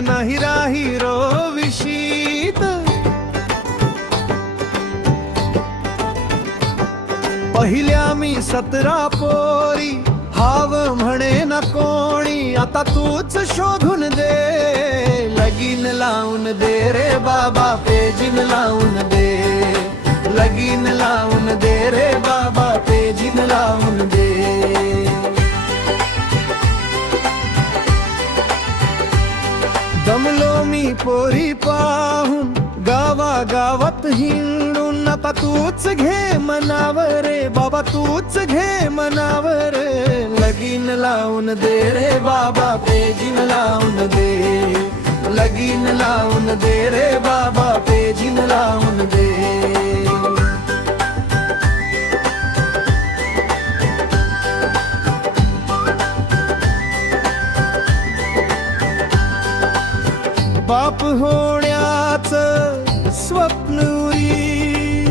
नाही राही विशीत. पहिल्या मी 17 पोरी, हाव म्हणे ना कोणी, आता तूच शोधून दे. लगीन लावून दे रे बाबा, पेजीन लावून दे. लगीन लावून दे रे बाबा, पेजीन लावून दे. दमलो मी पोरी पाहून, गावागावात हिंडून, आता तूच घे मनावर रे बाबा, तूच घे मनावर. लगीन लावून दे रे बाबा, पेजीन लावून दे. लगीन लावून दे रे बाबा, पेजीन लावून दे. बाप होण्याचं स्वप्न उरी,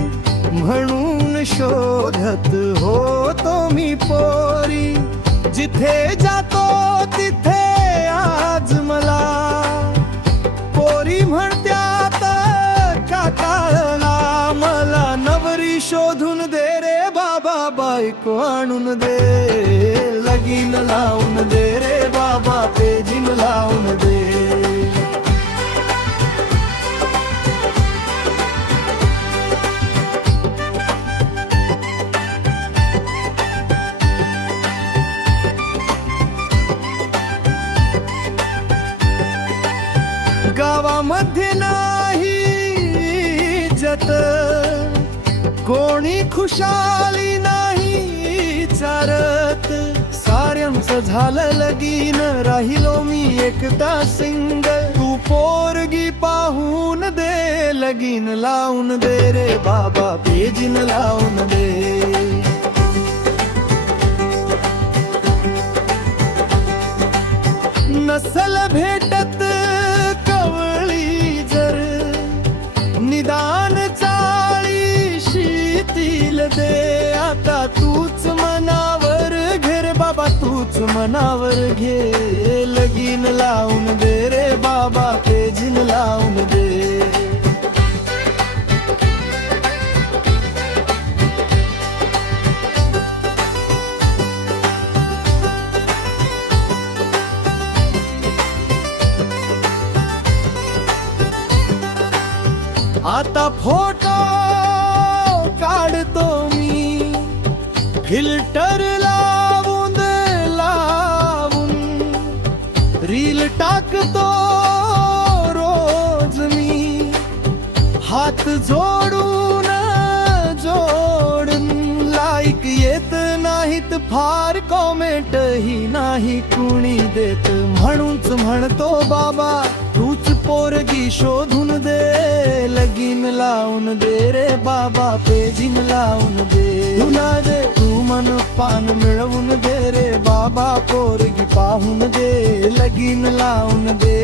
म्हणून शोधत होतो मी पोरी. जिथे जातो तिथे आज मला पोरी म्हणत्यात काकाला. मला नवरी शोधून दे रे बाबा, बायको आणून दे. लगीन लावून दे रे बाबा, पेजीन लावून दे. गावामध्ये नाही इज्जत, कोणी खुशाली नाही चारत. साऱ्यांचं झालं लगीन, राहिलो मी एकटा सिंगल. तू पोरगी पाहून दे, लगीन लावून दे रे बाबा, पेजीन लावून दे. नसल भेटत कवळी जर, निदान चाळी शीतील दे. आता तूच मनावर घे रे बाबा, तूच मनावर घे. लगीन लावून दे रे बाबा, पेजीन लावून दे. आता फोटो काढतो मी, फिल्टर लावून रील टाकतो रोज मी. हात जोडून लाईक येत नाहीत फार, कॉमेंट ही नाही कुणी देत. म्हणूनच म्हणतो बाबा, तूच पोरगी शोधून दे. लगीन लावून दे रे बाबा, पेजीन लावून दे. तुला दे तू मन पान मिळवून दे रे बाबा, पोरगी पाहून दे. लगीन लावून दे